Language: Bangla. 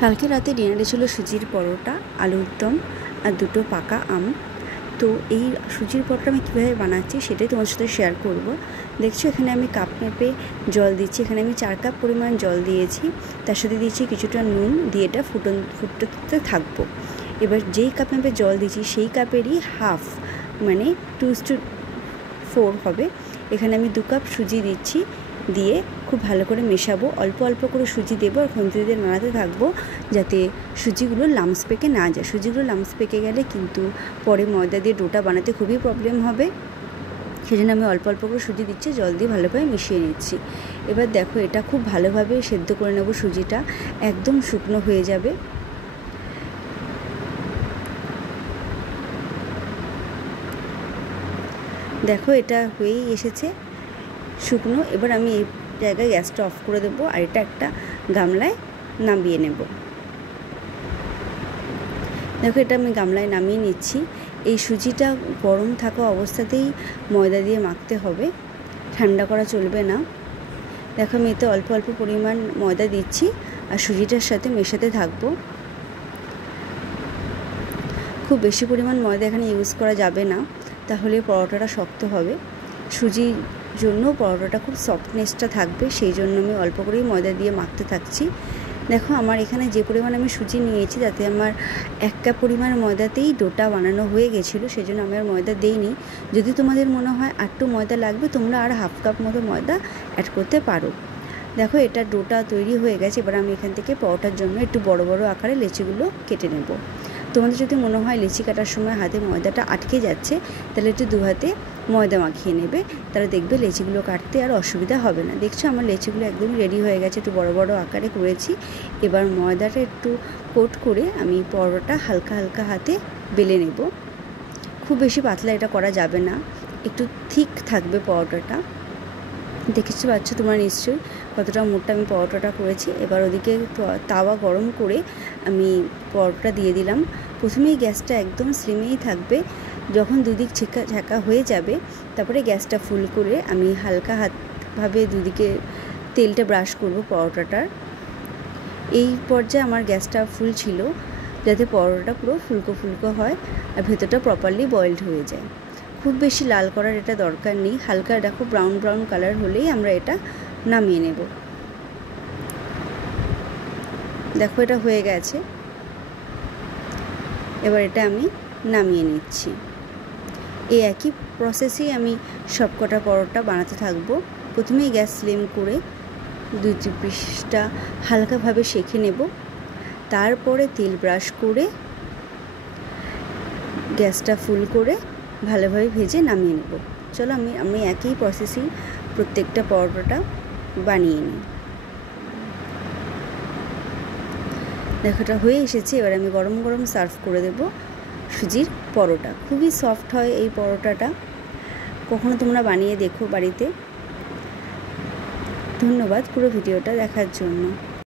কালকে রাতে ডিনারে ছিল সুজির পরোটা, আলুর দম আর দুটো পাকা আম। তো এই সুজির পরোটা আমি কীভাবে বানাচ্ছি সেটাই তোমার সাথে শেয়ার করব। দেখছো এখানে আমি কাপ মেপে জল দিচ্ছি। এখানে আমি 4 কাপ পরিমাণ জল দিয়েছি, তার সাথে দিয়েছি কিছুটা নুন, দিয়ে এটা ফুটতে থাকবো। এবার যেই কাপ মেপে জল দিচ্ছি সেই কাপেরই হাফ, মানে 2:4 হবে। এখানে আমি 2 কাপ সুজি দিচ্ছি, দিয়ে খুব ভালো করে মেশাবো। অল্প অল্প করে সুজি দেবো আর খুন্তি দিয়ে নাড়াতে থাকবো যাতে সুজিগুলো লামস পেকে না যায়। সুজিগুলো লামস পেকে গেলে কিন্তু পরে ময়দা দিয়ে ডোটা বানাতে খুবই প্রবলেম হবে। সেজন্য আমি অল্প অল্প করে সুজি দিচ্ছি, জল দিয়ে ভালোভাবে মিশিয়ে নিচ্ছি। এবার দেখো এটা খুব ভালোভাবে সেদ্ধ করে নেবো। সুজিটা একদম শুকনো হয়ে যাবে। দেখো এটা হয়েই এসেছে শুকনো। এবার আমি এই জায়গায় গ্যাসটা অফ করে দেবো আর এটা একটা গামলায় নামিয়ে নেব। দেখো এটা আমি গামলায় নামিয়ে নিচ্ছি। এই সুজিটা গরম থাকা অবস্থাতেই ময়দা দিয়ে মাখতে হবে, ঠান্ডা করা চলবে না। দেখো আমি এতে অল্প অল্প পরিমাণ ময়দা দিচ্ছি আর সুজিটার সাথে মেশাতে থাকবো। খুব বেশি পরিমাণ ময়দা এখানে ইউজ করা যাবে না, তাহলে পরোটাটা শক্ত হবে। সুজির জন্য পরোটাটা খুব সফটনেসটা থাকবে, সেই জন্য আমি অল্প করেই ময়দা দিয়ে মাখতে থাকছি। দেখো আমার এখানে যে পরিমাণ আমি সুজি নিয়েছি তাতে আমার 1 কাপ পরিমাণ ময়দাতেই ডোটা বানানো হয়ে গেছিলো, সেই জন্য আমি আর ময়দা দিইনি। যদি তোমাদের মনে হয় একটু ময়দা লাগবে তোমরা আর হাফ কাপ মতো ময়দা অ্যাড করতে পারো। দেখো এটা ডোটা তৈরি হয়ে গেছে। এবার আমি এখান থেকে পরোটার জন্য একটু বড় বড় আকারে লেচিগুলো কেটে নেব। তোমাদের যদি মনে হয় লেচি কাটার সময় হাতে ময়দাটা আটকে যাচ্ছে, তাহলে একটু 2 হাতে ময়দা মাখিয়ে নেবে, তাহলে দেখবে লেচিগুলো কাটতে আর অসুবিধা হবে না। দেখছো আমার লেচিগুলো একদম রেডি হয়ে গেছে, একটু বড় বড় আকারে করেছি। এবার ময়দাটা একটু কোট করে আমি পরোটা হালকা হালকা হাতে বেলে নেব। খুব বেশি পাতলা এটা করা যাবে না, একটু থিক থাকবে পরোটাটা। দেখেছো পাচ্ছ তোমরা নিশ্চয়ই কতটা মোটা আমি পরোটাটা করেছি। এবার ওদিকে তাওয়া গরম করে আমি পরোটা দিয়ে দিলাম। প্রথমেই গ্যাসটা একদম স্লিমেই থাকবে। যখন দুদিক ছেঁকা হয়ে যাবে তারপরে গ্যাসটা ফুল করে আমি হালকা হাতভাবে দুদিকে তেলটা ব্রাশ করব পরোটাটার। এই পর্যায়ে আমার গ্যাসটা ফুল ছিল যাতে পরোটাটা পুরো ফুলকো ফুলকো হয় আর ভেতরটা প্রপারলি বয়েলড হয়ে যায়। খুব বেশি লাল করার এটা দরকার নেই, হালকা দেখো ব্রাউন ব্রাউন কালার হলেই আমরা এটা নামিয়ে নেব। দেখো এটা হয়ে গেছে। এবার এটা আমি নামিয়ে নিচ্ছি। এই একই প্রসেসেই আমি সবকটা পরোটা বানাতে থাকবো। প্রথমেই গ্যাস স্লিম করে 2 পিসটা হালকাভাবে সেঁকে নেব, তারপরে তেল ব্রাশ করে গ্যাসটা ফুল করে ভালোভাবে ভেজে নামিয়ে নেব। চলো আমি একই প্রসেসেই প্রত্যেকটা পরোটাটা বানিয়ে নিই। দেখো এটা হয়ে এসেছে। এবার আমি গরম গরম সার্ভ করে দেব সুজির পরোটা। খুবই সফট হয় এই পরোটাটা, কখনো তোমরা বানিয়ে দেখো বাড়িতে। ধন্যবাদ পুরো ভিডিওটা দেখার জন্য।